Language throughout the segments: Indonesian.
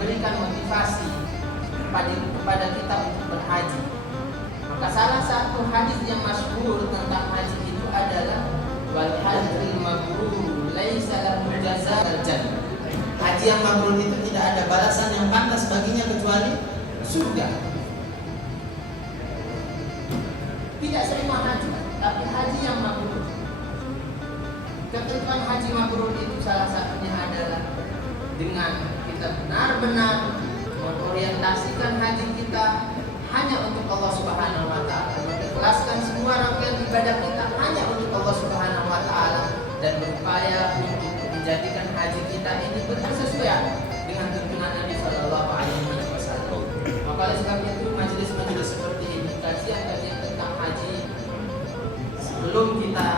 memberikan motivasi kepada kita untuk berhaji. Maka salah satu hadis yang masyhur tentang haji itu adalah wal hajjul mabrur laisa lahu jazaa'ul jannah. Haji yang mabrur itu tidak ada balasan yang pantas baginya kecuali surga. Tidak semua haji, tapi haji yang mabrur. Ketentuan haji mabrur itu salah satunya adalah dengan kita benar-benar mengorientasikan haji kita hanya untuk Allah Subhanahu wa taala, mengikhlaskan semua rangkaian ibadah kita hanya untuk Allah Subhanahu wa taala dan berupaya untuk menjadikan haji kita ini bersesuaian dengan tuntunan Nabi sallallahu alaihi wasallam. Maka oleh sebab itu majelis-majelis seperti ini, kajian-kajian tentang haji sebelum kita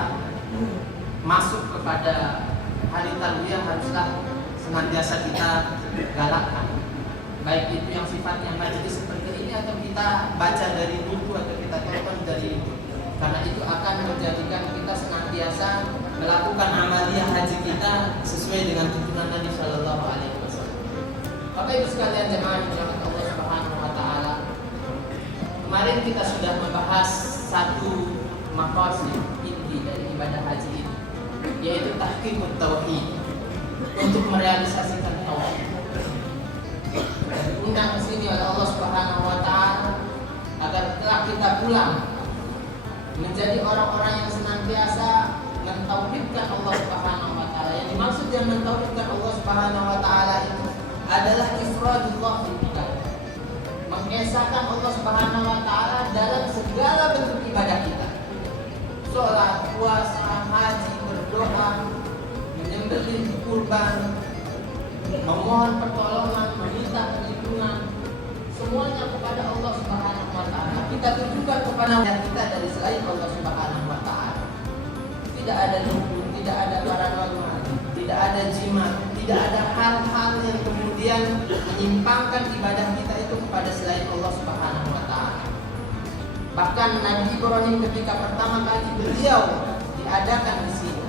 masuk kepada hari tarwiyah haruslah senantiasa kita galakkan, baik itu yang sifatnya majelis seperti ini atau kita baca dari buku atau kita tonton dari YouTube, karena itu akan menjadikan kita senantiasa melakukan amaliyah haji kita sesuai dengan tuntunan Nabi Shallallahu Alaihi Wasallam. Bapak Ibu sekalian jemaah yang dirahmati Allah Subhanahu Wa Taala, kemarin kita sudah membahas satu maqasid inti dari ibadah haji ini, yaitu tahqiqut tauhid, untuk merealisasikan tauhid. Dan diundang ke sini oleh Allah Subhanahu wa taala agar kelak kita pulang menjadi orang-orang yang senantiasa mentauhidkan Allah Subhanahu wa taala. Yang dimaksud dengan mentauhidkan Allah Subhanahu wa taala itu adalah ifradullah bil ibadah. Mengesahkan Allah Subhanahu wa taala dalam segala bentuk ibadah kita. Salat, puasa, haji, berdoa, menyembelih kurban, memohon pertolongan, meminta perlindungan, semuanya kepada Allah Subhanahu wa taala. Kita tujukan kepada kita dari selain Allah Subhanahu wa taala. Tidak ada dukun, tidak ada paranormal, tidak ada jimat, tidak ada hal-hal yang kemudian menyimpangkan ibadah kita itu kepada selain Allah Subhanahu wa taala. Bahkan Nabi Ibrahim ketika pertama kali beliau diadakan di sini,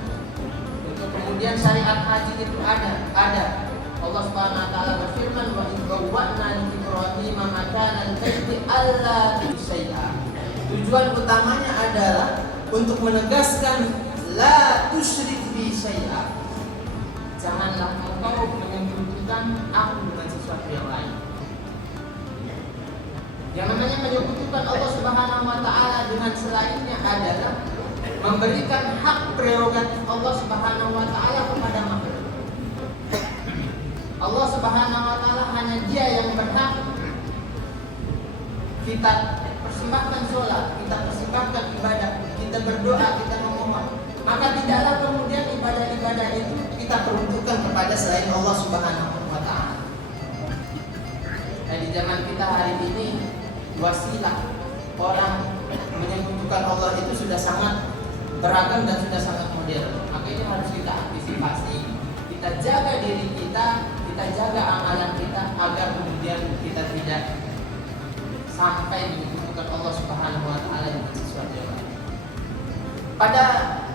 kemudian syariat haji itu ada. Allah Subhanahu wa taala berfirman, wa idzawwa'na li Ibrahim makanan baiti alla tusyai'a. Tujuan utamanya adalah untuk menegaskan la tusyrik bi syai'a. Janganlah engkau menyekutukan aku dengan sesuatu yang lain. Yang namanya menyekutukan Allah Subhanahu wa taala dengan selainnya adalah memberikan hak prerogatif Allah Subhanahu wa taala kepada makhluk. Allah Subhanahu wa taala hanya Dia yang berhak kita persembahkan sholat, kita persembahkan ibadah, kita berdoa, kita memohon. Maka tidaklah kemudian ibadah-ibadah itu kita peruntukkan kepada selain Allah Subhanahu wa taala. Nah, di zaman kita hari ini wasilah orang menyekutukan Allah itu sudah sangat beragam dan sudah sangat modern. Maka itu harus kita antisipasi, kita jaga diri kita jaga amalan kita agar kemudian kita tidak sampai menyekutukan Allah Subhanahu wa taala dengan sesuatu yang lain. Pada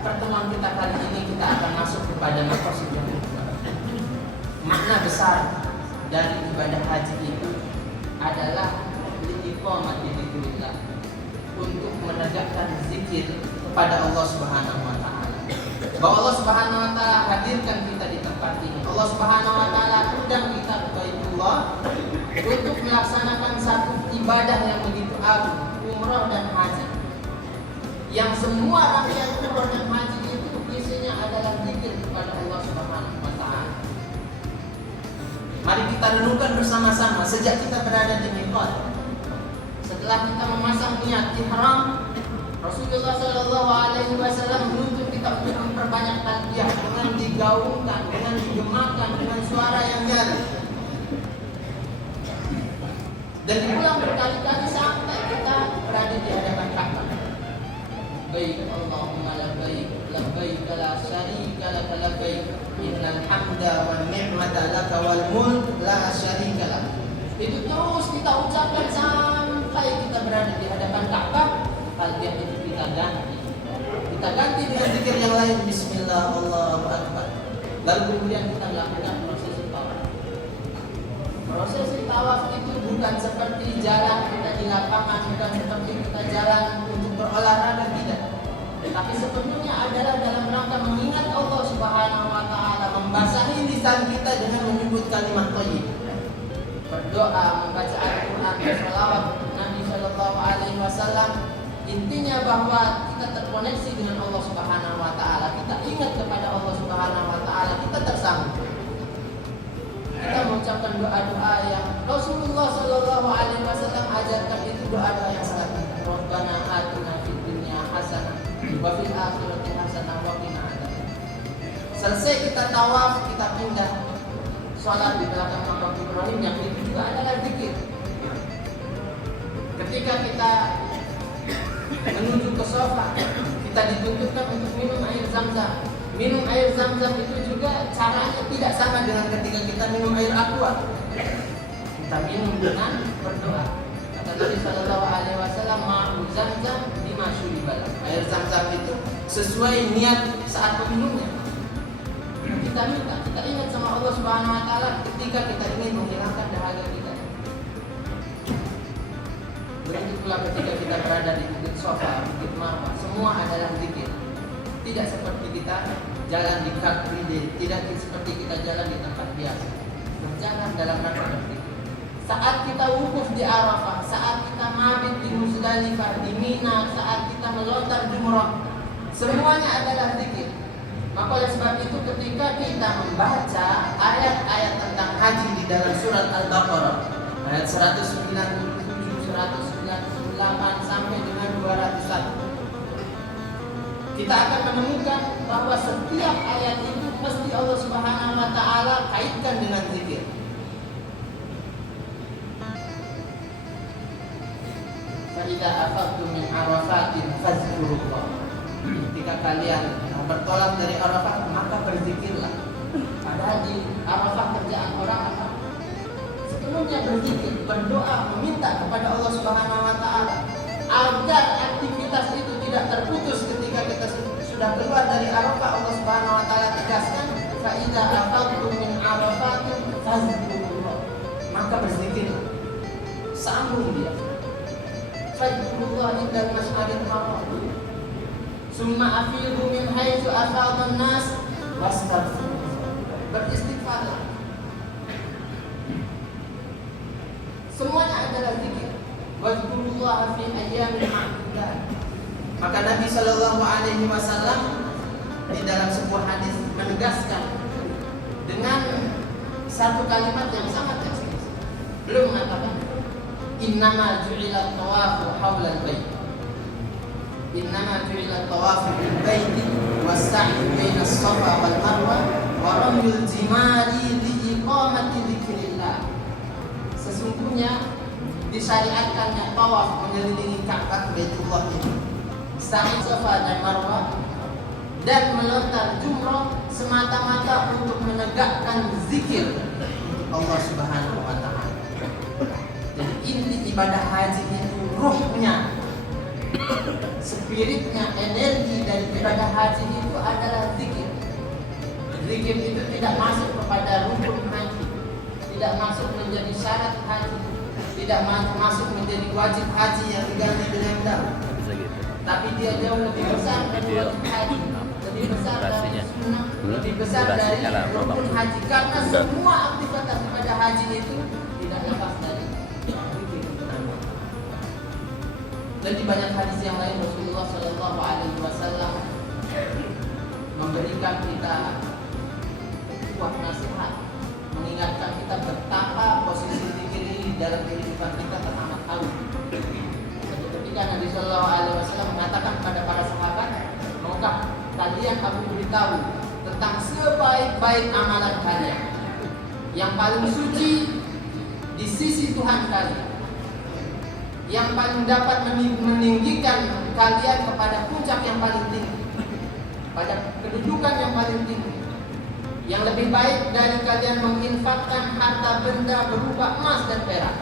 pertemuan kita kali ini kita akan masuk kepada maqasid yang kedua. Makna besar dari ibadah haji itu adalah liiqamati dzikrillah, untuk menegakkan zikir kepada Allah Subhanahu wa taala. Bahwa Allah Subhanahu wa taala hadirkan kita di tempat ini. Allah Subhanahu wa taala undang kita ke Baitullah untuk melaksanakan satu ibadah yang begitu agung, umrah dan haji. Yang semua rangkaian umrah dan haji itu isinya adalah zikir kepada Allah Subhanahu wa taala. Mari kita renungkan bersama-sama sejak kita berada di miqat. Setelah kita memasang niat ihram, Rasulullah Shallallahu Alaihi Wasallam menuntut kita untuk memperbanyak talbiyah dengan digaungkan, dengan digemakan, dengan suara yang nyaring. Dan diulang berkali-kali sampai kita berada di hadapan Ka'bah. Baik Allahumma labbaik labbaik la syarika laka labbaik innal hamda wan ni'mata laka wal mulk la syarika lak. Itu terus kita ucapkan sampai kita berada di hadapan Ka'bah. Talbiyah itu kita ganti dengan zikir yang lain. Bismillah, Allahu Akbar. Lalu kemudian kita lakukan proses tawaf. Proses tawaf itu bukan seperti jalan kita di lapangan, bukan seperti kita jalan untuk berolahraga, tidak. Tapi sepenuhnya adalah dalam rangka mengingat Allah Subhanahu wa taala, membasahi lisan kita dengan menyebut kalimat thayyib. Berdoa, membaca Al-Qur'an, berselawat Nabi sallallahu alaihi wasallam. Intinya bahwa kita terkoneksi dengan Allah Subhanahu wa taala, kita ingat kepada Allah Subhanahu wa taala, kita tersambung. Kita mengucapkan doa-doa yang Rasulullah sallallahu alaihi wasallam ajarkan, itu doa-doa yang sangat penting. Rabbana atina fid dunya hasanah wa fil akhirati hasanah wa qina adzabannar. Selesai kita tawaf, kita pindah salat di belakang makam Ibrahim, yang itu juga adalah zikir. Ketika kita menuju ke sofa, kita dituntutkan untuk minum air zam-zam. Minum air zam-zam itu juga caranya tidak sama dengan ketika kita minum air aqua. Kita minum dengan berdoa. Kata Nabi sallallahu alaihi wasallam, ma'u zam-zam lima syuribal. Air zam-zam itu sesuai niat saat meminumnya. Kita minta, kita ingat sama Allah Subhanahu wa taala ketika kita ingin menghilangkan dahaga kita. Begitu pula ketika kita berada di bukit Safa, bukit Marwah, semua adalah zikir. Tidak seperti kita jalan di Car Free Day, tidak seperti kita jalan di tempat biasa. Berjalan dalam rangka berzikir. Saat kita wukuf di Arafah, saat kita mabit di Muzdalifah, di Mina, saat kita melontar jumrah, semuanya adalah zikir. Maka oleh sebab itu ketika kita membaca ayat-ayat tentang haji di dalam surat Al-Baqarah, ayat 197, 198 sampai dengan 201, kita akan menemukan bahwa setiap ayat itu mesti Allah Subhanahu wa taala kaitkan dengan zikir. Fa idza afaqtum min Arafatin fazkurullah. Ketika kalian bertolak dari Arafah, maka berzikirlah. Padahal di Arafah kerjaan orang apa? Sepenuhnya berzikir, berdoa, meminta kepada Allah Subhanahu wa taala agar aktivitas itu tidak terputus. Ketika kita sudah keluar dari Arafah, Allah Subhanahu wa taala tegaskan, fa idza afaqtum min Arafatin fazkurullah. Maka berzikir, sambung dia. Fazkurullah indal masyaril haram. Summa afidu min haitsu afadhan nas wastaghfirullah. Beristighfarlah. Semuanya adalah zikir. Wadhkurullaha fi ayyamin ma'dudat. Maka Nabi sallallahu alaihi wasallam di dalam sebuah hadis menegaskan dengan satu kalimat yang sangat ekspres. Beliau mengatakan, innama ju'ila tawafu haulal bait. Innama ju'ila tawafu bil bait was-sa'yu baina as-safa wal marwa wa ramyul jimari li iqamati dzikrillah. Sesungguhnya disyariatkannya tawaf mengelilingi Ka'bah Baitullah ini, sa'i Safa dan Marwah, dan melontar jumrah semata-mata untuk menegakkan zikir Allah Subhanahu wa taala. Jadi inti ibadah haji itu, ruhnya, spiritnya, energi dari ibadah haji itu adalah zikir. Zikir itu tidak masuk kepada rukun haji, tidak masuk menjadi syarat haji, tidak masuk menjadi wajib haji yang diganti dengan dam. Tapi dia jauh lebih besar dari wajib haji, lebih besar dari sunnah, lebih besar dari rukun haji. Karena semua aktivitas ibadah haji itu tidak lepas dari zikir. Dan di banyak hadis yang lain Rasulullah Shallallahu Alaihi Wasallam memberikan kita sebuah nasihat, mengingatkan kita betapa posisi zikir ini dalam kehidupan kita teramat jauh. Ketika Nabi Shallallahu Alaihi Wasallam mengatakan kepada para sahabat, maukah kalian aku beritahu tentang sebaik-baik amalan kalian yang paling suci di sisi Tuhan kalian? yang paling dapat meninggikan kalian kepada puncak yang paling tinggi, pada kedudukan yang paling tinggi. Yang lebih baik dari kalian menginfakkan harta benda berupa emas dan perak,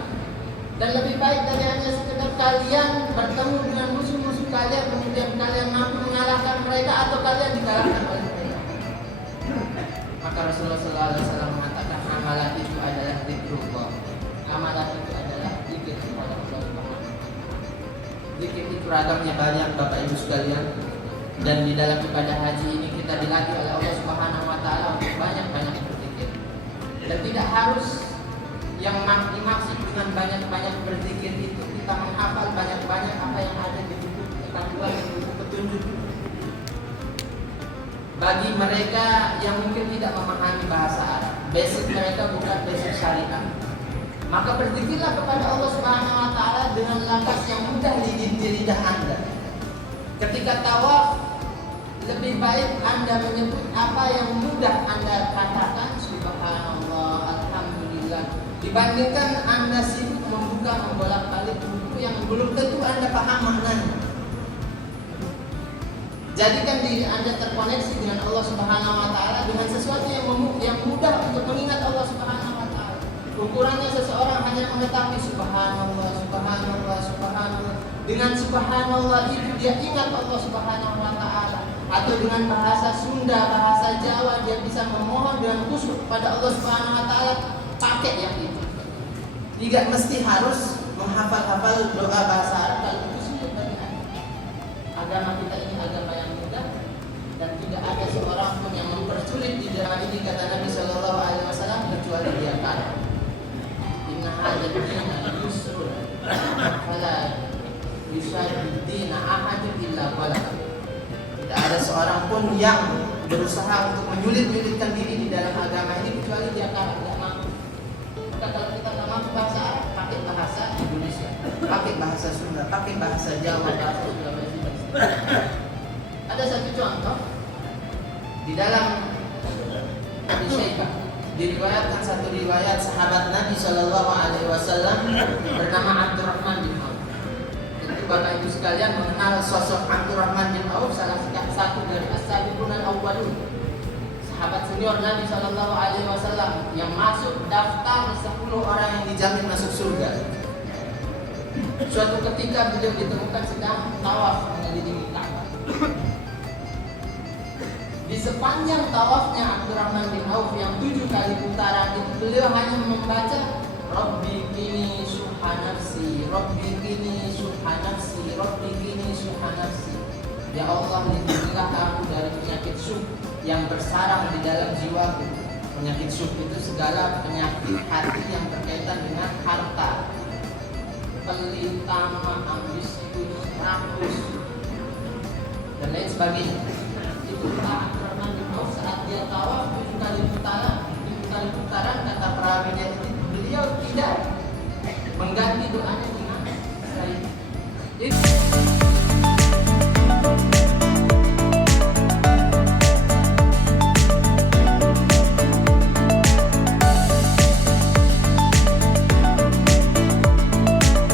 dan lebih baik dari hanya sekedar kalian bertemu dengan musuh-musuh kalian kemudian kalian mampu mengalahkan mereka atau kalian dikalahkan oleh mereka. Maka Rasulullah SAW mengatakan amalan itu adalah zikrullah. Amalan itu adalah zikir kepada Allah Subhanahu wa taala. Zikir itu ragamnya banyak Bapak Ibu sekalian, dan di dalam ibadah haji ini kita dilatih oleh Allah Subhanahu wa taala untuk banyak-banyak berzikir. Dan tidak harus yang dimaksud dengan banyak-banyak berzikir itu kita menghafal banyak-banyak apa yang ada di buku panduan, di buku petunjuk. Bagi mereka yang mungkin tidak memahami bahasa Arab, basic mereka bukan basic syariat, maka berzikirlah kepada Allah Subhanahu wa taala dengan lafaz yang mudah di lidah Anda. Ketika tawaf, lebih baik Anda menyebut apa yang mudah Anda katakan, subhanallah, alhamdulillah, dibandingkan Anda sibuk membolak-balik buku yang belum tentu Anda paham maknanya. Jadikan diri Anda terkoneksi dengan Allah Subhanahu wa taala dengan sesuatu yang mudah untuk mengingat Allah Subhanahu wa taala. Ukurannya seseorang hanya mengetahui subhanallah, subhanallah, subhanallah. Dengan subhanallah itu dia ingat Allah Subhanahu wa taala. Atau dengan bahasa Sunda, bahasa Jawa dia bisa memohon dengan khusyuk kepada Allah Subhanahu wa taala, pakai yang itu. Tidak mesti harus menghafal-hafal doa bahasa Arab, kalau itu sulit bagi Anda. Agama kita ini agama yang mudah, dan tidak ada seorang pun yang mempersulit di dalam ini, kata Nabi sallallahu alaihi wasallam, kecuali dia kata inna hadzal dina yusrun fala yusaddidina ahadun illa qalaq. Tidak ada seorang pun yang berusaha untuk menyulit-nyulitkan diri di dalam agama ini kecuali dia kalah, tidak mampu. Maka kalau kita tidak mampu bahasa Arab, pakai bahasa Indonesia, pakai bahasa Sunda, pakai bahasa Jawa, bahasa Sulawesi. Ada satu contoh di dalam hadis Syaibah, diriwayatkan satu riwayat sahabat Nabi Shallallahu Alaihi Wasallam bernama Abdurrahman bin Auf. Tentu Bapak Ibu sekalian mengenal sosok Abdurrahman bin Auf, salah satu dari as-sabiqun al-awwalun, sahabat senior Nabi Shallallahu Alaihi Wasallam yang masuk daftar 10 orang yang dijamin masuk surga. Suatu ketika beliau ditemukan sedang tawaf mengelilingi Ka'bah. Di sepanjang tawafnya Abdurrahman bin Auf yang 7 kali putaran itu, beliau hanya membaca Rabbi kini subhanafsi, Rabbi kini subhanafsi, Rabbi kini subhanafsi. Ya Allah, lindungilah aku dari penyakit syuk yang bersarang di dalam jiwaku. Penyakit syuk itu segala penyakit hati yang berkaitan dengan harta, pelitama, ambisius, rakus, dan lain sebagainya. Itu tak